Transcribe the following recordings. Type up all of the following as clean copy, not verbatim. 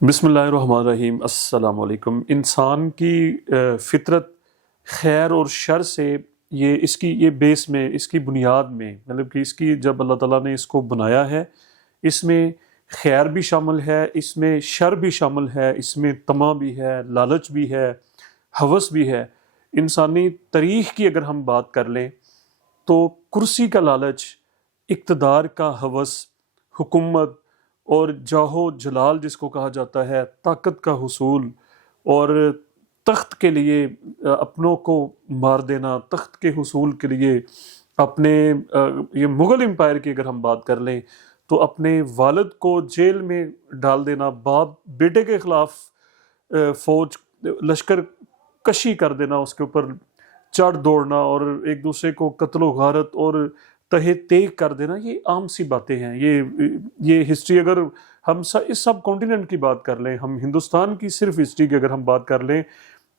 بسم اللہ الرحمن الرحیم۔ السلام علیکم۔ انسان کی فطرت خیر اور شر سے یہ بیس میں، اس کی بنیاد میں، مطلب کہ اس کی جب اللہ تعالیٰ نے اس کو بنایا ہے، اس میں خیر بھی شامل ہے، اس میں شر بھی شامل ہے، اس میں طمع بھی ہے، لالچ بھی ہے، ہوس بھی ہے۔ انسانی تاریخ کی اگر ہم بات کر لیں تو کرسی کا لالچ، اقتدار کا ہوس، حکومت اور جاہو جلال جس کو کہا جاتا ہے، طاقت کا حصول اور تخت کے لیے اپنوں کو مار دینا، تخت کے حصول کے لیے اپنے یہ مغل امپائر کی اگر ہم بات کر لیں تو اپنے والد کو جیل میں ڈال دینا، باپ بیٹے کے خلاف فوج لشکر کشی کر دینا، اس کے اوپر چڑھ دوڑنا اور ایک دوسرے کو قتل و غارت اور تہہ تیغ کر دینا، یہ عام سی باتیں ہیں۔ یہ ہسٹری اگر ہم اس سب کانٹیننٹ کی بات کر لیں، ہم ہندوستان کی صرف ہسٹری کی اگر ہم بات کر لیں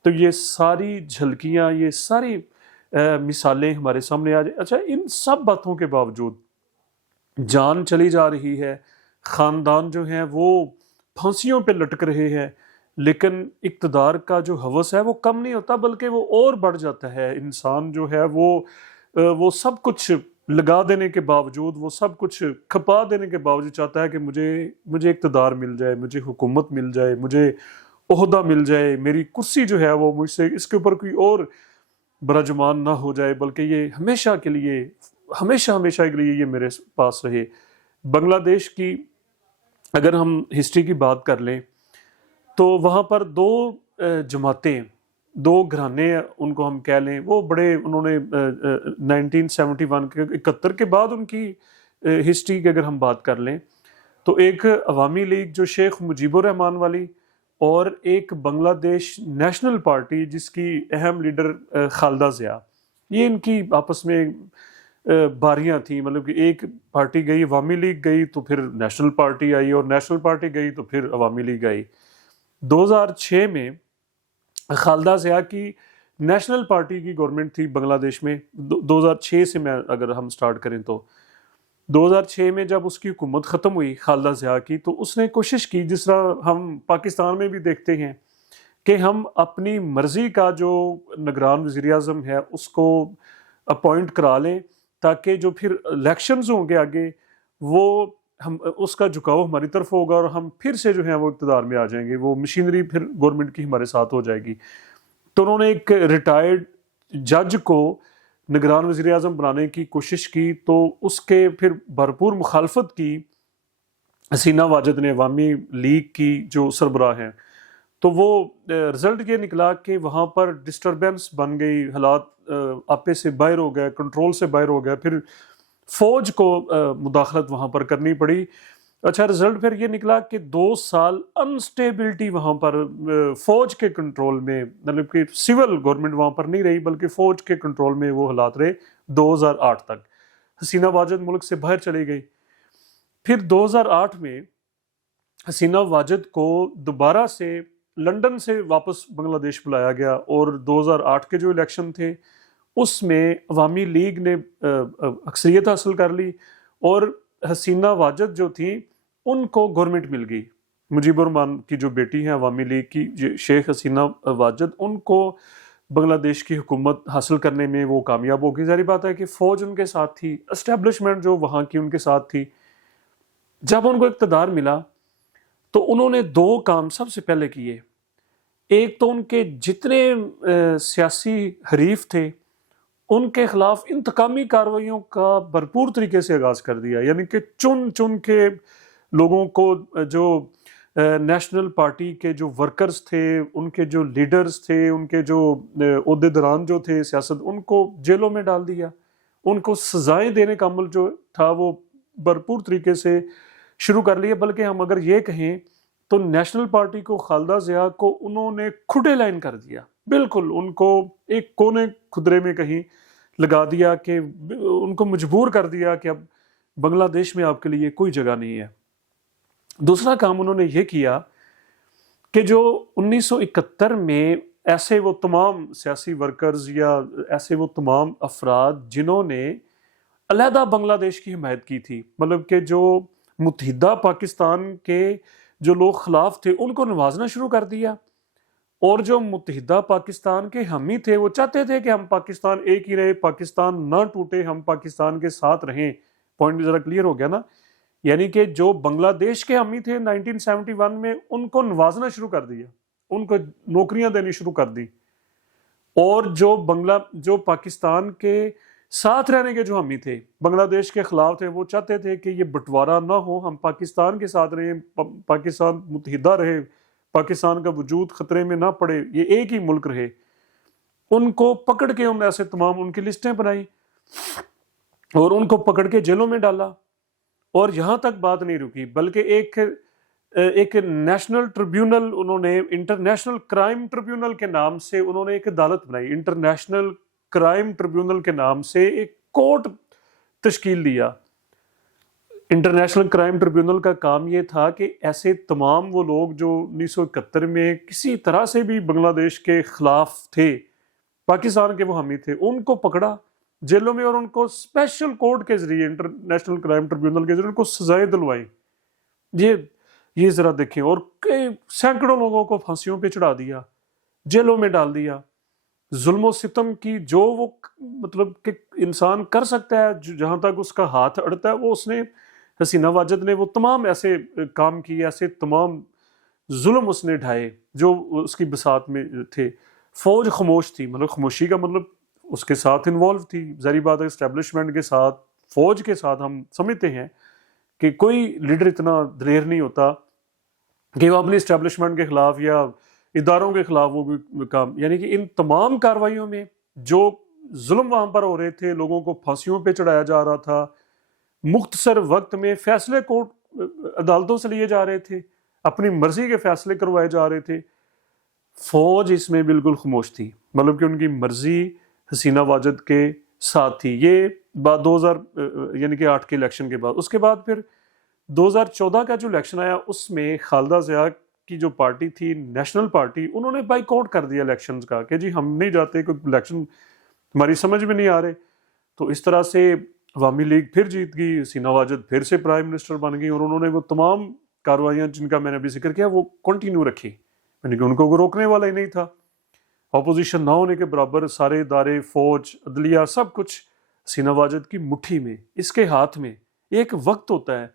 تو یہ ساری جھلکیاں، یہ ساری مثالیں ہمارے سامنے آ جائیں۔ اچھا، ان سب باتوں کے باوجود جان چلی جا رہی ہے، خاندان جو ہیں وہ پھانسیوں پہ لٹک رہے ہیں، لیکن اقتدار کا جو ہوس ہے وہ کم نہیں ہوتا بلکہ وہ اور بڑھ جاتا ہے۔ انسان جو ہے وہ سب کچھ لگا دینے کے باوجود، وہ سب کچھ کھپا دینے کے باوجود چاہتا ہے کہ مجھے اقتدار مل جائے، مجھے حکومت مل جائے، مجھے عہدہ مل جائے، میری کرسی جو ہے وہ مجھ سے اس کے اوپر کوئی اور برجمان نہ ہو جائے، بلکہ یہ ہمیشہ کے لیے، ہمیشہ کے لیے یہ میرے پاس رہے۔ بنگلہ دیش کی اگر ہم ہسٹری کی بات کر لیں تو وہاں پر دو جماعتیں، دو گھرانے ان کو ہم کہہ لیں، وہ بڑے انہوں نے 1971 کے 71 کے بعد ان کی ہسٹری کی اگر ہم بات کر لیں تو ایک عوامی لیگ جو شیخ مجیب الرحمان والی، اور ایک بنگلہ دیش نیشنل پارٹی جس کی اہم لیڈر خالدہ ضیاء، یہ ان کی آپس میں باریاں تھیں، مطلب کہ ایک پارٹی گئی، عوامی لیگ گئی تو پھر نیشنل پارٹی آئی، اور نیشنل پارٹی گئی تو پھر عوامی لیگ آئی۔ 2006 میں خالدہ ضیاء کی نیشنل پارٹی کی گورنمنٹ تھی بنگلہ دیش میں۔ 2006 سے میں اگر ہم سٹارٹ کریں تو 2006 میں جب اس کی حکومت ختم ہوئی خالدہ ضیاء کی، تو اس نے کوشش کی، جس طرح ہم پاکستان میں بھی دیکھتے ہیں، کہ ہم اپنی مرضی کا جو نگران وزیر اعظم ہے اس کو اپوائنٹ کرا لیں، تاکہ جو پھر الیکشنز ہوں گے آگے، وہ ہم اس کا جھکاؤ ہماری طرف ہوگا اور ہم پھر سے جو ہیں وہ اقتدار میں آ جائیں گے، وہ مشینری پھر گورنمنٹ کی ہمارے ساتھ ہو جائے گی۔ تو انہوں نے ایک ریٹائرڈ جج کو نگران وزیر اعظم بنانے کی کوشش کی، تو اس کے پھر بھرپور مخالفت کی حسینہ واجد نے، عوامی لیگ کی جو سربراہ ہیں۔ تو وہ رزلٹ یہ نکلا کہ وہاں پر ڈسٹربنس بن گئی، حالات آپے سے باہر ہو گئے، کنٹرول سے باہر ہو گئے، پھر فوج کو مداخلت وہاں پر کرنی پڑی۔ اچھا، رزلٹ پھر یہ نکلا کہ 2 سال انسٹیبلٹی وہاں پر فوج کے کنٹرول میں، مطلب کہ سول گورنمنٹ وہاں پر نہیں رہی بلکہ فوج کے کنٹرول میں وہ حالات رہے 2008 تک۔ حسینہ واجد ملک سے باہر چلی گئی۔ پھر 2008 میں حسینہ واجد کو دوبارہ سے لندن سے واپس بنگلہ دیش بلایا گیا، اور 2008 کے جو الیکشن تھے اس میں عوامی لیگ نے اکثریت حاصل کر لی، اور حسینہ واجد جو تھی ان کو گورنمنٹ مل گئی۔ مجیب الرحمان کی جو بیٹی ہیں عوامی لیگ کی شیخ حسینہ واجد، ان کو بنگلہ دیش کی حکومت حاصل کرنے میں وہ کامیاب ہو گئی۔ ظاہر بات ہے کہ فوج ان کے ساتھ تھی، اسٹیبلشمنٹ جو وہاں کی ان کے ساتھ تھی۔ جب ان کو اقتدار ملا تو انہوں نے 2 کام سب سے پہلے کیے۔ ایک تو ان کے جتنے سیاسی حریف تھے ان کے خلاف انتقامی کارروائیوں کا بھرپور طریقے سے آغاز کر دیا، یعنی کہ چن کے لوگوں کو، جو نیشنل پارٹی کے جو ورکرز تھے، ان کے جو لیڈرز تھے، ان کے جو عہدیداران جو تھے سیاست، ان کو جیلوں میں ڈال دیا۔ ان کو سزائیں دینے کا عمل جو تھا وہ بھرپور طریقے سے شروع کر لیا۔ بلکہ ہم اگر یہ کہیں تو نیشنل پارٹی کو، خالدہ ضیاء کو انہوں نے کھڈے لائن کر دیا، بالکل ان کو ایک کونے خدرے میں کہیں لگا دیا، کہ ان کو مجبور کر دیا کہ اب بنگلہ دیش میں آپ کے لیے کوئی جگہ نہیں ہے۔ دوسرا کام انہوں نے یہ کیا کہ جو 1971 میں ایسے وہ تمام سیاسی ورکرز یا ایسے وہ تمام افراد جنہوں نے علیحدہ بنگلہ دیش کی حمایت کی تھی، مطلب کہ جو متحدہ پاکستان کے جو لوگ خلاف تھے ان کو نوازنا شروع کر دیا، اور جو متحدہ پاکستان کے حامی تھے وہ چاہتے تھے کہ ہم پاکستان ایک ہی رہے، پاکستان نہ ٹوٹے، ہم پاکستان کے ساتھ رہیں۔ پوائنٹ ذرا کلیئر ہو گیا نا؟ یعنی کہ جو بنگلہ دیش کے حامی تھے 1971 میں، ان کو نوازنا شروع کر دیا، ان کو نوکریاں دینی شروع کر دی، اور جو پاکستان کے ساتھ رہنے کے جو حامی تھے، بنگلہ دیش کے خلاف تھے، وہ چاہتے تھے کہ یہ بٹوارا نہ ہو، ہم پاکستان کے ساتھ رہیں، پاکستان متحدہ رہے، پاکستان کا وجود خطرے میں نہ پڑے، یہ ایک ہی ملک رہے۔ ان کو پکڑ کے ان ایسے تمام ان کی لسٹیں بنائی اور ان کو پکڑ کے جیلوں میں ڈالا، اور یہاں تک بات نہیں رکی، بلکہ ایک نیشنل ٹریبیونل، انہوں نے انٹرنیشنل کرائم ٹریبیونل کے نام سے انہوں نے ایک عدالت بنائی، انٹرنیشنل کرائم ٹریبیونل کے نام سے ایک کورٹ تشکیل دیا۔ انٹرنیشنل کرائم ٹریبیونل کا کام یہ تھا کہ ایسے تمام وہ لوگ جو 1971 میں کسی طرح سے بھی بنگلہ دیش کے خلاف تھے، پاکستان کے وہ حامی تھے، ان کو پکڑا جیلوں میں، اور ان کو اسپیشل کورٹ کے ذریعے، انٹرنیشنل کرائم ٹریبیونل کے ذریعے ان کو سزائیں دلوائیں۔ یہ ذرا دیکھیں، اور سینکڑوں لوگوں کو پھانسیوں پہ چڑھا دیا، جیلوں میں ڈال دیا۔ ظلم و ستم کی جو وہ مطلب کہ انسان کر سکتا ہے، جہاں تک اس کا ہاتھ اڑتا ہے، وہ اس نے، حسینہ واجد نے وہ تمام ایسے کام کیے، ایسے تمام ظلم اس نے ڈھائے جو اس کی بساط میں تھے۔ فوج خاموش تھی، مطلب خاموشی کا مطلب اس کے ساتھ انوالو تھی، ظاہری بات ہے، اسٹیبلشمنٹ کے ساتھ، فوج کے ساتھ۔ ہم سمجھتے ہیں کہ کوئی لیڈر اتنا دلیر نہیں ہوتا کہ وہ اپنی اسٹیبلشمنٹ کے خلاف یا اداروں کے خلاف وہ بھی کام، یعنی کہ ان تمام کارروائیوں میں جو ظلم وہاں پر ہو رہے تھے، لوگوں کو پھانسیوں پہ چڑھایا جا رہا تھا، مختصر وقت میں فیصلے کورٹ عدالتوں سے لیے جا رہے تھے، اپنی مرضی کے فیصلے کروائے جا رہے تھے، فوج اس میں بالکل خاموش تھی، مطلب کہ ان کی مرضی حسینہ واجد کے ساتھ تھی۔ یہ بات 2008 کے الیکشن کے بعد، اس کے بعد پھر 2014 کا جو الیکشن آیا، اس میں خالدہ ضیاء کی جو پارٹی تھی، نیشنل پارٹی، انہوں نے بائیک آؤٹ کر دیا الیکشنز کا، کہ جی ہم نہیں جاتے، کوئی الیکشن ہماری سمجھ میں نہیں آ رہے۔ تو اس طرح سے عوامی لیگ پھر جیت گئی، حسینہ واجد پھر سے پرائم منسٹر بن گئی، اور انہوں نے وہ تمام کارروائیاں جن کا میں نے ابھی ذکر کیا وہ کنٹینیو رکھی، یعنی کہ ان کو روکنے والا ہی نہیں تھا۔ اپوزیشن نہ ہونے کے برابر سارے ادارے، فوج، عدلیہ، سب کچھ حسینہ واجد کی مٹھی میں، اس کے ہاتھ میں۔ ایک وقت ہوتا ہے،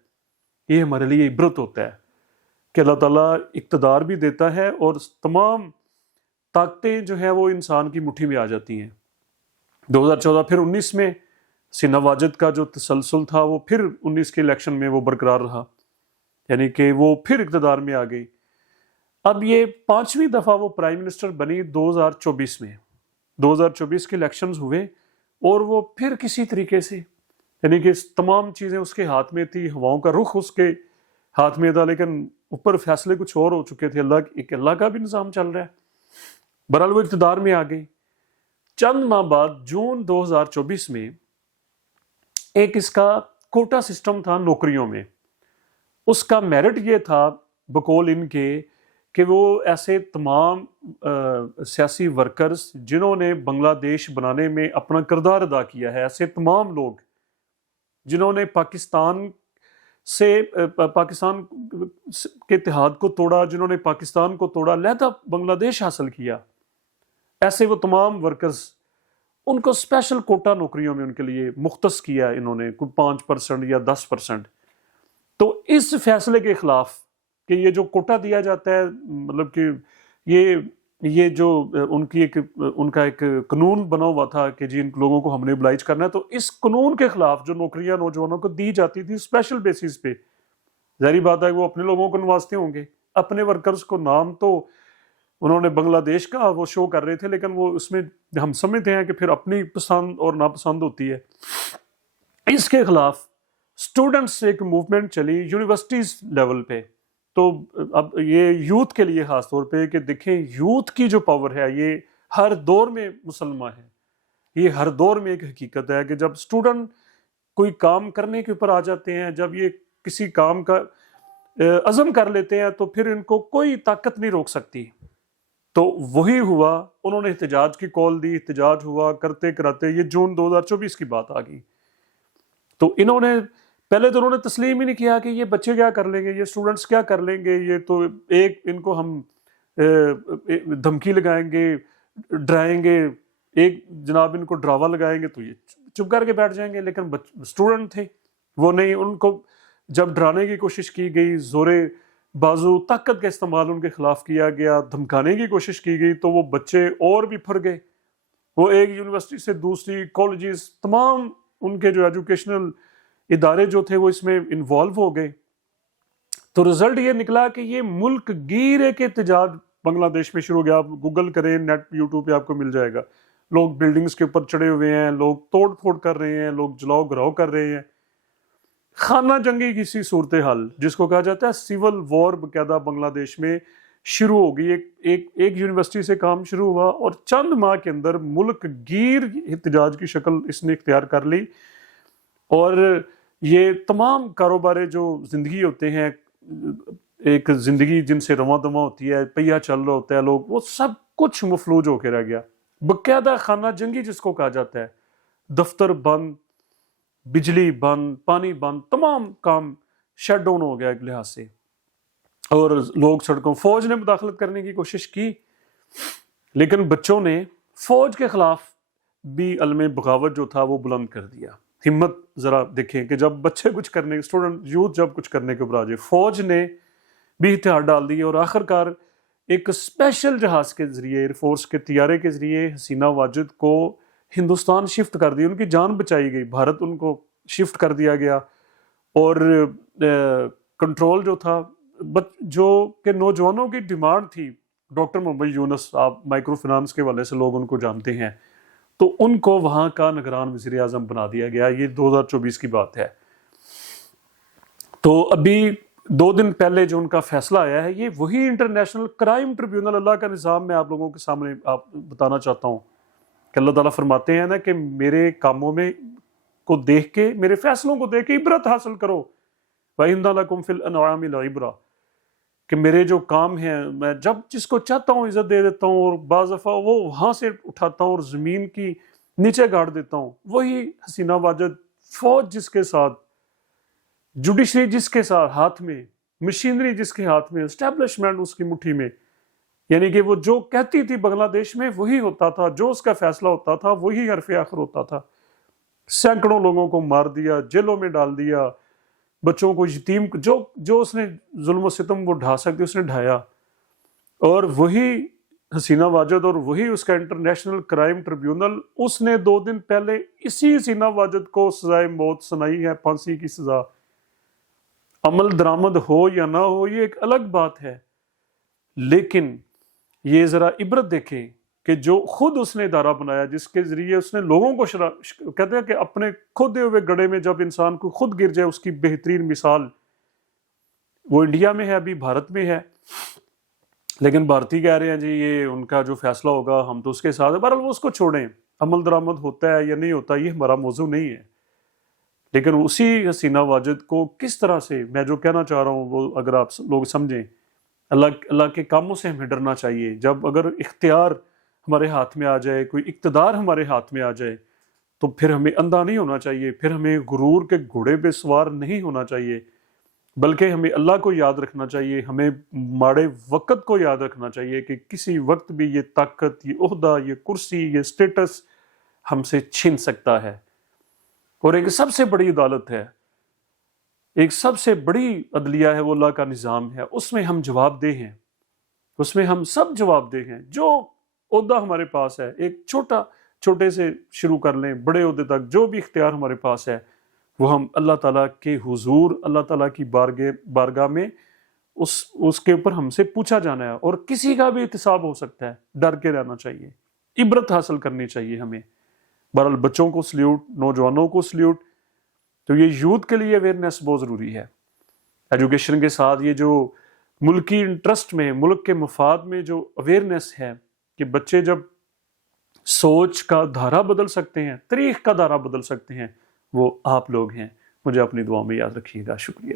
یہ ہمارے لیے عبرت ہوتا ہے کہ اللہ تعالیٰ اقتدار بھی دیتا ہے، اور تمام طاقتیں جو ہیں وہ انسان کی مٹھی میں آ جاتی ہیں۔ 2014 پھر 19 میں حسینہ واجد کا جو تسلسل تھا وہ پھر 19 کے الیکشن میں وہ برقرار رہا، یعنی کہ وہ پھر اقتدار میں آ گئی۔ اب یہ 5ویں دفعہ وہ پرائم منسٹر بنی 2024 میں، 2024 کے الیکشنز ہوئے، اور وہ پھر کسی طریقے سے، یعنی کہ تمام چیزیں اس کے ہاتھ میں تھی، ہواؤں کا رخ اس کے ہاتھ میں تھا، لیکن اوپر فیصلے کچھ اور ہو چکے تھے، اللہ کا بھی نظام چل رہا ہے۔ بہرحال وہ اقتدار میں آ گئی۔ چند ماہ بعد جون 2024 میں ایک اس کا کوٹا سسٹم تھا نوکریوں میں۔ اس کا میرٹ یہ تھا بقول ان کے کہ وہ ایسے تمام سیاسی ورکرز جنہوں نے بنگلہ دیش بنانے میں اپنا کردار ادا کیا ہے، ایسے تمام لوگ جنہوں نے پاکستان کے اتحاد کو توڑا، جنہوں نے پاکستان کو توڑا، علیحدہ بنگلہ دیش حاصل کیا، ایسے وہ تمام ورکرز، ان کو اسپیشل کوٹا نوکریوں میں ان کے لیے مختص کیا انہوں نے، کوئی 5% یا 10%۔ تو اس فیصلے کے خلاف کہ یہ جو کوٹا دیا جاتا ہے، مطلب کہ یہ جو ان کا ایک قانون بنا ہوا تھا کہ جی ان لوگوں کو ہم نے ابلائج کرنا ہے، تو اس قانون کے خلاف جو نوکریاں نوجوانوں کو دی جاتی تھی اسپیشل بیسس پہ، ظاہری بات ہے وہ اپنے لوگوں کو نوازتے ہوں گے، اپنے ورکرز کو، نام تو انہوں نے بنگلہ دیش کا وہ شو کر رہے تھے، لیکن وہ اس میں ہم سمجھتے ہیں کہ پھر اپنی پسند اور ناپسند ہوتی ہے۔ اس کے خلاف اسٹوڈنٹس سے ایک موومنٹ چلی یونیورسٹیز لیول پہ، تو اب یہ یوتھ کے لیے خاص طور پہ کہ دیکھیں یوتھ کی جو پاور ہے یہ ہر دور میں مسلمہ ہے، یہ ہر دور میں ایک حقیقت ہے کہ جب اسٹوڈنٹ کوئی کام کرنے کے اوپر آ جاتے ہیں، جب یہ کسی کام کا عزم کر لیتے ہیں، تو پھر ان کو کوئی طاقت نہیں روک سکتی۔ تو وہی ہوا، انہوں نے احتجاج کی کال دی، احتجاج ہوا، کرتے کراتے یہ جون 2024 کی بات آ گئی۔ تو انہوں نے پہلے تو انہوں نے تسلیم ہی نہیں کیا کہ یہ بچے کیا کر لیں گے، یہ اسٹوڈنٹس کیا کر لیں گے، یہ تو ایک ان کو ہم دھمکی لگائیں گے، ڈرائیں گے، ایک جناب ان کو ڈراوا لگائیں گے تو یہ چپ کر کے بیٹھ جائیں گے. لیکن اسٹوڈنٹ تھے وہ نہیں، ان کو جب ڈرانے کی کوشش کی گئی، زور بازو طاقت کا استعمال ان کے خلاف کیا گیا، دھمکانے کی کوشش کی گئی، تو وہ بچے اور بھی پھر گئے. وہ ایک یونیورسٹی سے دوسری، کالجز، تمام ان کے جو ایجوکیشنل ادارے جو تھے وہ اس میں انوالو ہو گئے. تو رزلٹ یہ نکلا کہ یہ ملک گیر ایک احتجاج بنگلہ دیش میں شروع ہو گیا. آپ گوگل کریں، نیٹ یوٹیوب پہ آپ کو مل جائے گا. لوگ بلڈنگز کے اوپر چڑھے ہوئے ہیں، لوگ توڑ پھوڑ کر رہے ہیں، لوگ جلاؤ گراؤ کر رہے ہیں. خانہ جنگی کی سی صورتحال جس کو کہا جاتا ہے سول وار باقاعدہ بنگلہ دیش میں شروع ہو گئی. ایک یونیورسٹی سے کام شروع ہوا اور چند ماہ کے اندر ملک گیر احتجاج کی شکل اس نے اختیار کر لی. اور یہ تمام کاروبار جو زندگی ہوتے ہیں، ایک زندگی جن سے رواں دواں ہوتی ہے، پہیہ چل رہا ہوتا ہے، لوگ، وہ سب کچھ مفلوج ہو کے رہ گیا. باقاعدہ خانہ جنگی جس کو کہا جاتا ہے، دفتر بند، بجلی بند، پانی بند، تمام کام شٹ ڈاؤن ہو گیا ایک لحاظ سے. اور لوگ سڑکوں، فوج نے مداخلت کرنے کی کوشش کی، لیکن بچوں نے فوج کے خلاف بھی علم بغاوت جو تھا وہ بلند کر دیا. ہمت ذرا دیکھیں کہ جب بچے کچھ کرنے، اسٹوڈنٹ یوتھ جب کچھ کرنے کے اوپر آ جائے، فوج نے بھی ہتھیار ڈال دیے. اور آخر کار ایک اسپیشل جہاز کے ذریعے، ایئر فورس کے طیارے کے ذریعے حسینہ واجد کو ہندوستان شفٹ کر دی. ان کی جان بچائی گئی، بھارت ان کو شفٹ کر دیا گیا. اور کنٹرول جو تھا، جو کہ نوجوانوں کی ڈیمانڈ تھی، ڈاکٹر محمد یونس، آپ مائکرو فنانس کے والے سے لوگ ان کو جانتے ہیں، تو ان کو وہاں کا نگران وزیر اعظم بنا دیا گیا. یہ 2024 کی بات ہے. تو ابھی 2 دن پہلے جو ان کا فیصلہ آیا ہے، یہ وہی انٹرنیشنل کرائم ٹریبیونل، اللہ کا نظام میں آپ لوگوں کے سامنے آپ بتانا چاہتا ہوں کہ اللہ تعالیٰ فرماتے ہیں نا کہ میرے کاموں میں کو دیکھ کے، میرے فیصلوں کو دیکھ کے عبرت حاصل کرو. وَإِنَّ لَكُمْ فِي الْأَنْعَامِ لَعِبْرَةً، کہ میرے جو کام ہیں، میں جب جس کو چاہتا ہوں عزت دے دیتا ہوں، اور بعض دفعہ وہ وہاں سے اٹھاتا ہوں اور زمین کی نیچے گاڑ دیتا ہوں. وہی حسینہ واجد، فوج جس کے ساتھ، جوڈیشری جس کے ساتھ ہاتھ میں، مشینری جس کے ہاتھ میں، اسٹیبلشمنٹ اس کی مٹھی میں. یعنی کہ وہ جو کہتی تھی بنگلہ دیش میں وہی ہوتا تھا، جو اس کا فیصلہ ہوتا تھا وہی حرف آخر ہوتا تھا. سینکڑوں لوگوں کو مار دیا، جیلوں میں ڈال دیا، بچوں کو، یتیم، جو اس نے ظلم و ستم وہ ڈھا سکتے اس نے ڈھایا. اور وہی حسینہ واجد، اور وہی اس کا انٹرنیشنل کرائم ٹریبیونل، اس نے 2 دن پہلے اسی حسینہ واجد کو سزائے موت سنائی ہے، پھانسی کی سزا. عمل درآمد ہو یا نہ ہو یہ ایک الگ بات ہے، لیکن یہ ذرا عبرت دیکھیں کہ جو خود اس نے ادارہ بنایا، جس کے ذریعے اس نے لوگوں کو کہتے ہیں کہ اپنے کھودے ہوئے گڑھے میں جب انسان کو خود گر جائے، اس کی بہترین مثال وہ انڈیا میں ہے، ابھی بھارت میں ہے. لیکن بھارتی کہہ رہے ہیں جی یہ ان کا جو فیصلہ ہوگا ہم تو اس کے ساتھ ہیں. بہرحال وہ اس کو چھوڑیں، عمل درآمد ہوتا ہے یا نہیں ہوتا یہ ہمارا موضوع نہیں ہے. لیکن اسی حسینہ واجد کو کس طرح سے، میں جو کہنا چاہ رہا ہوں وہ اگر آپ لوگ سمجھیں، اللہ کے کاموں سے ہمیں ڈرنا چاہیے. جب اگر اختیار ہمارے ہاتھ میں آ جائے، کوئی اقتدار ہمارے ہاتھ میں آ جائے، تو پھر ہمیں اندھا نہیں ہونا چاہیے، پھر ہمیں غرور کے گھوڑے پہ سوار نہیں ہونا چاہیے، بلکہ ہمیں اللہ کو یاد رکھنا چاہیے، ہمیں ماڑے وقت کو یاد رکھنا چاہیے کہ کسی وقت بھی یہ طاقت، یہ عہدہ، یہ کرسی، یہ سٹیٹس ہم سے چھین سکتا ہے. اور ایک سب سے بڑی عدالت ہے، ایک سب سے بڑی عدلیہ ہے، وہ اللہ کا نظام ہے. اس میں ہم جواب دہ ہیں، اس میں ہم سب جواب دہ ہیں. جو عہدہ ہمارے پاس ہے، ایک چھوٹے سے شروع کر لیں بڑے عہدے تک، جو بھی اختیار ہمارے پاس ہے، وہ ہم اللہ تعالیٰ کے حضور، اللہ تعالیٰ کی بارگاہ میں اس کے اوپر ہم سے پوچھا جانا ہے. اور کسی کا بھی احتساب ہو سکتا ہے، ڈر کے رہنا چاہیے، عبرت حاصل کرنی چاہیے ہمیں. بہرحال بچوں کو سلیوٹ، نوجوانوں کو سلیوٹ. تو یہ یوتھ کے لیے اویئرنیس بہت ضروری ہے. ایجوکیشن کے ساتھ یہ جو ملکی انٹرسٹ میں، ملک کے مفاد میں جو اویئرنیس ہے کہ بچے جب سوچ کا دھارا بدل سکتے ہیں، تاریخ کا دھارا بدل سکتے ہیں، وہ آپ لوگ ہیں. مجھے اپنی دعاؤں میں یاد رکھیے گا. شکریہ.